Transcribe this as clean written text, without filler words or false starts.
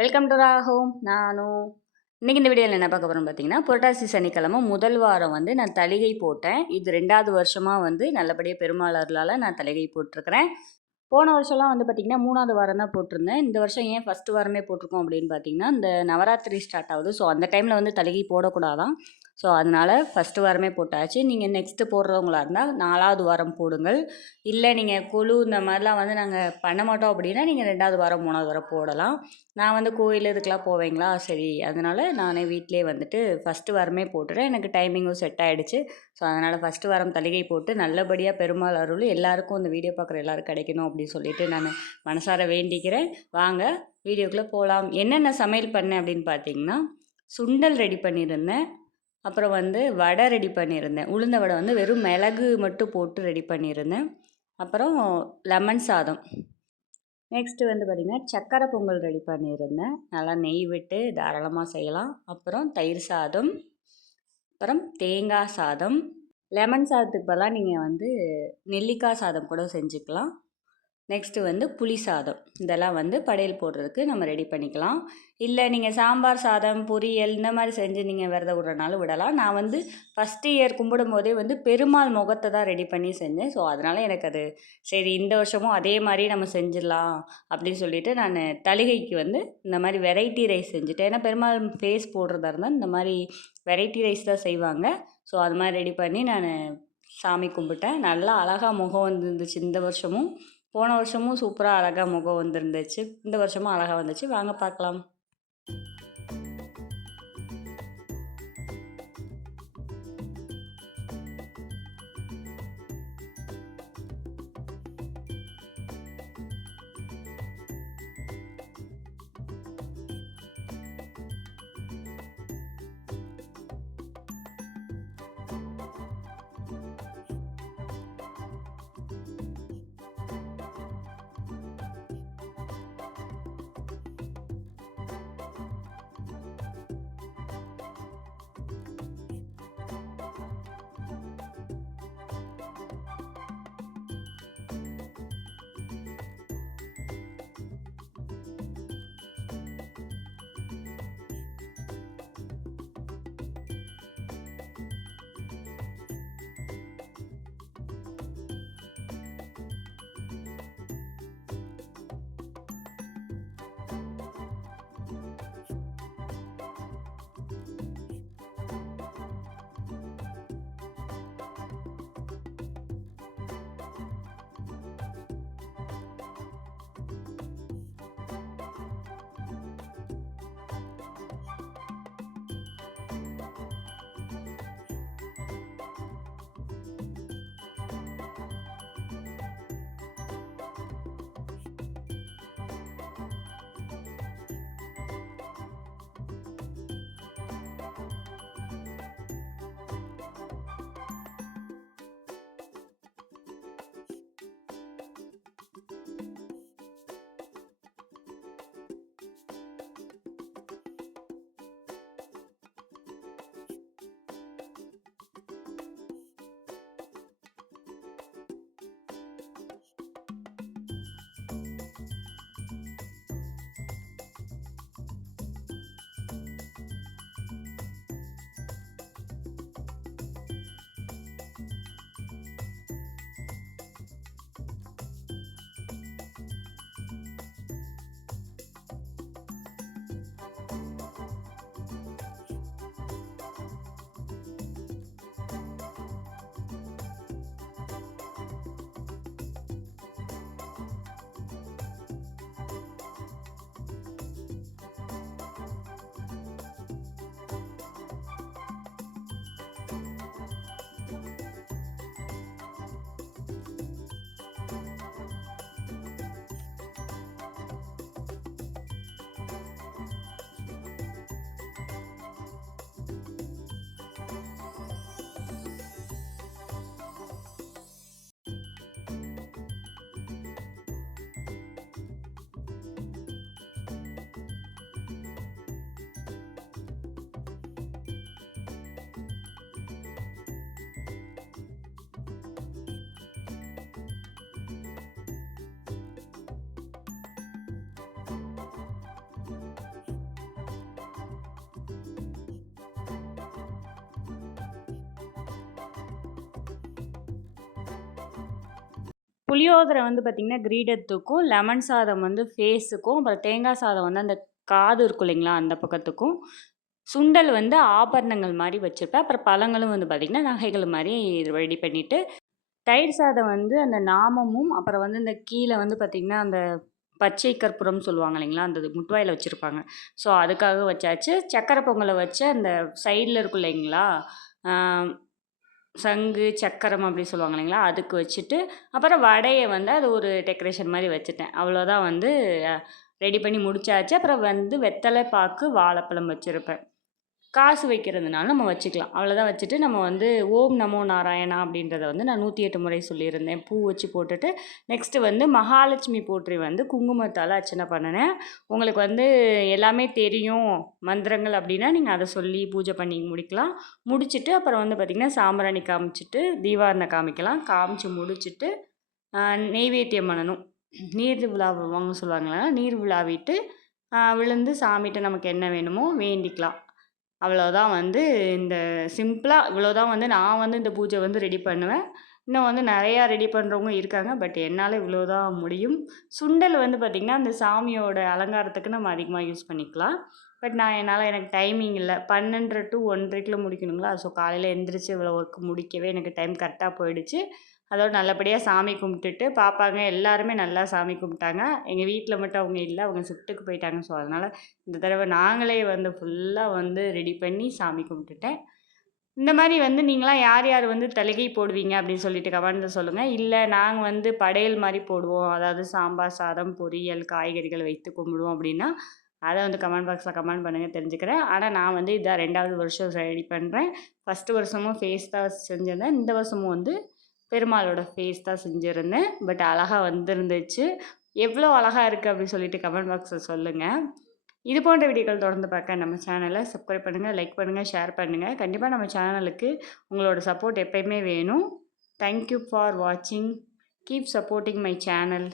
Welcome to home. இன்னைக்கு இந்த வீடியோவில் என்ன பார்க்க போகிறோம் பார்த்தீங்கன்னா, புரட்டாசி சனிக்கிழமை முதல் வாரம் வந்து நான் தளிகை போட்டேன். இது 2வது வருஷமாக வந்து நல்லபடியாக பெருமாள் அருளால் நான் தளிகை போட்டிருக்கிறேன். போன வருஷம்லாம் வந்து பார்த்திங்கன்னா 3வது வாரம் தான் போட்டிருந்தேன். இந்த வருஷம் ஏன் ஃபஸ்ட்டு வாரமே போட்டிருக்கோம் அப்படின்னு பார்த்தீங்கன்னா, இந்த நவராத்திரி ஸ்டார்ட் ஆகுது. ஸோ அந்த டைமில் வந்து தளிகை போடக்கூடாதான். ஸோ அதனால் ஃபஸ்ட்டு வாரமே போட்டாச்சு. நீங்கள் நெக்ஸ்ட்டு போடுறவங்களா இருந்தால் 4வது வாரம் போடுங்கள். இல்லை நீங்கள் குழு இந்த மாதிரிலாம் வந்து நாங்கள் பண்ண மாட்டோம் அப்படின்னா நீங்கள் 2வது வாரம் 3வது வாரம் போடலாம். நான் வந்து கோயில் இதுக்கெலாம் போவேங்களா, சரி அதனால் நானே வீட்டிலே வந்துட்டு ஃபஸ்ட்டு வாரமே போட்டுறேன். எனக்கு டைமிங்கும் செட் ஆகிடுச்சு. ஸோ அதனால் ஃபஸ்ட்டு வாரம் தளிகை போட்டு நல்லபடியாக பெருமாள் அருள் எல்லாருக்கும் இந்த வீடியோ பார்க்குற எல்லோரும் கிடைக்கணும் அப்படின்னு சொல்லிட்டு நான் மனசார வேண்டிக்கிறேன். வாங்க வீடியோக்குள்ளே போகலாம். என்னென்ன சமையல் பண்ணேன் அப்படின்னு பார்த்தீங்கன்னா, சுண்டல் ரெடி பண்ணியிருந்தேன். அப்புறம் வந்து வடை ரெடி பண்ணியிருந்தேன். உளுந்த வடை வந்து வெறும் மிளகு மட்டும் போட்டு ரெடி பண்ணியிருந்தேன். அப்புறம் லெமன் சாதம். நெக்ஸ்ட்டு வந்து பார்த்திங்கன்னா சக்கரை பொங்கல் ரெடி பண்ணியிருந்தேன். நல்லா நெய் விட்டு தாராளமாக செய்யலாம். அப்புறம் தயிர் சாதம், அப்புறம் தேங்காய் சாதம். லெமன் சாதத்துக்கு பதிலாக நீங்கள் வந்து நெல்லிக்காய் சாதம் கூட செஞ்சுக்கலாம். நெக்ஸ்ட்டு வந்து புளி சாதம். இதெல்லாம் வந்து படையல் போடுறதுக்கு நம்ம ரெடி பண்ணிக்கலாம். இல்லை நீங்கள் சாம்பார் சாதம், பொரியல் இந்த மாதிரி செஞ்சு நீங்கள் விரதம் விடுறனாலும் விடலாம். நான் வந்து ஃபஸ்ட்டு இயர் கும்பிடும் போதே வந்து பெருமாள் முகத்தை தான் ரெடி பண்ணி செஞ்சேன். ஸோ அதனால் எனக்கு அது சரி இந்த வருஷமும் அதே மாதிரி நம்ம செஞ்சிடலாம் அப்படின்னு சொல்லிட்டு நான் தளிகைக்கு வந்து இந்த மாதிரி வெரைட்டி ரைஸ் செஞ்சுட்டேன். ஏன்னா பெருமாள் ஃபேஸ் போடுறதா இருந்தால் இந்த மாதிரி வெரைட்டி ரைஸ் தான் செய்வாங்க. ஸோ அது மாதிரி ரெடி பண்ணி நான் சாமி கும்பிட்டேன். நல்லா அழகாக முகம் வந்துருந்துச்சு இந்த வருஷமும். போன வருஷமும் சூப்பராக அழகாக முகம் வந்துருந்துச்சு. இந்த வருஷமும் அழகாக வந்துச்சு. வாங்க பார்க்கலாம். புளியோதரை வந்து பார்த்திங்கன்னா கிரீடத்துக்கும், லெமன் சாதம் வந்து ஃபேஸுக்கும், அப்புறம் தேங்காய் சாதம் வந்து அந்த காது இருக்கும் இல்லைங்களா அந்த பக்கத்துக்கும், சுண்டல் வந்து ஆபரணங்கள் மாதிரி வச்சுருப்பேன். அப்புறம் பழங்களும் வந்து பார்த்திங்கன்னா நகைகள் மாதிரி ரெடி பண்ணிவிட்டு, தயிர் சாதம் வந்து அந்த நாமமும், அப்புறம் வந்து இந்த கீழே வந்து பார்த்திங்கன்னா அந்த பச்சை கற்பூரம் சொல்லுவாங்க இல்லைங்களா அந்த முட்டுவாயில் வச்சுருப்பாங்க. ஸோ அதுக்காக வச்சாச்சு. சக்கரை பொங்கலை வச்சு அந்த சைடில் இருக்கும் இல்லைங்களா சங்கு சக்கரம் அப்படி சொல்லுவாங்க இல்லைங்களா அதுக்கு வச்சுட்டு, அப்புறம் வடையை வந்து அது ஒரு டெக்கரேஷன் மாதிரி வச்சுட்டேன். அவ்வளோதான் வந்து ரெடி பண்ணி முடிச்சாச்சு. அப்புறம் வந்து வெத்தலை பாக்கு வாழைப்பழம் வச்சுருப்பேன். காசு வைக்கிறதுனால நம்ம வச்சுக்கலாம். அவ்வளோதான் வச்சுட்டு நம்ம வந்து ஓம் நமோ நாராயணா அப்படின்றத வந்து நான் 108 முறை சொல்லியிருந்தேன். பூ வச்சு போட்டுட்டு, நெக்ஸ்ட்டு வந்து மகாலட்சுமி போற்றி வந்து குங்குமத்தால் அர்ச்சனை பண்ணினேன். உங்களுக்கு வந்து எல்லாமே தெரியும் மந்திரங்கள் அப்படின்னா, நீங்கள் அதை சொல்லி பூஜை பண்ணி முடிக்கலாம். முடிச்சுட்டு அப்புறம் வந்து பார்த்திங்கன்னா, சாம்பிராணி காமிச்சிட்டு, தீபாரணை காமிக்கலாம். காமிச்சு முடிச்சுட்டு, நெய்வேத்தியம் பண்ணணும். நீர் விழா வாங்க சொல்லுவாங்களா, நீர் விழாவிட்டு விழுந்து சாமிகிட்ட நமக்கு என்ன வேணுமோ வேண்டிக்கலாம். அவ்வளோதான் வந்து இந்த சிம்பிளாக இவ்வளோதான் வந்து நான் வந்து இந்த பூஜை வந்து ரெடி பண்ணுவேன். இன்னும் வந்து நிறையா ரெடி பண்ணுறவங்க இருக்காங்க. பட் என்னால் இவ்வளோ தான் முடியும். சுண்டல் வந்து பார்த்திங்கன்னா, அந்த சாமியோட அலங்காரத்துக்கு நம்ம அதிகமாக யூஸ் பண்ணிக்கலாம். பட் எனக்கு டைமிங் இல்லை. 12:30 to 1:30க்குள்ள முடிக்கணுங்களா. ஸோ காலையில் எந்திரிச்சு இவ்வளோ ஒர்க் முடிக்கவே எனக்கு டைம் கரெக்டாக போயிடுச்சு. அதோட நல்லபடியாக சாமி கும்பிட்டுட்டு பாப்பாங்க எல்லாருமே நல்லா சாமி கும்பிட்டாங்க. எங்கள் வீட்டில் மட்டும் அவங்க இல்லை. அவங்க ஷிஃப்ட்டுக்கு போயிட்டாங்க. ஸோ அதனால் இந்த தடவை நாங்களே வந்து ஃபுல்லாக வந்து ரெடி பண்ணி சாமி கும்பிட்டுட்டேன். இந்த மாதிரி வந்து நீங்களாம் யார் யார் வந்து தலிகை போடுவீங்க அப்படின்னு சொல்லிட்டு கமெண்ட்ல சொல்லுங்கள். இல்லை நாங்கள் வந்து படையல் மாதிரி போடுவோம். அதாவது சாம்பார் சாதம், பொரியல், காய்கறிகள் வைத்து கும்பிடுவோம் அப்படின்னா, அதை வந்து கமெண்ட் பாக்ஸில் கமெண்ட் பண்ணுங்கள் தெரிஞ்சுக்கிறேன். ஆனால் நான் வந்து இதான் 2வது வருஷம் ரெடி பண்ணுறேன். ஃபஸ்ட்டு வருஷமும் ஃபேஸ் தான் செஞ்சிருந்தேன். இந்த வருஷமும் வந்து பெருமாளோட ஃபேஸ் தான் செஞ்சுருந்தேன். பட் அழகாக வந்துருந்துச்சு. எவ்வளோ அழகாக இருக்குது அப்படின்னு சொல்லிட்டு கமெண்ட் பாக்ஸில் சொல்லுங்கள். இது போன்ற வீடியோக்கள் தொடர்ந்து பார்க்க நம்ம சேனலை சப்ஸ்கிரைப் பண்ணுங்கள், லைக் பண்ணுங்கள், ஷேர் பண்ணுங்கள். கண்டிப்பாக நம்ம சேனலுக்கு உங்களோட சப்போர்ட் எப்பயுமே வேணும். தேங்க்யூ ஃபார் வாட்சிங். Keep supporting my channel.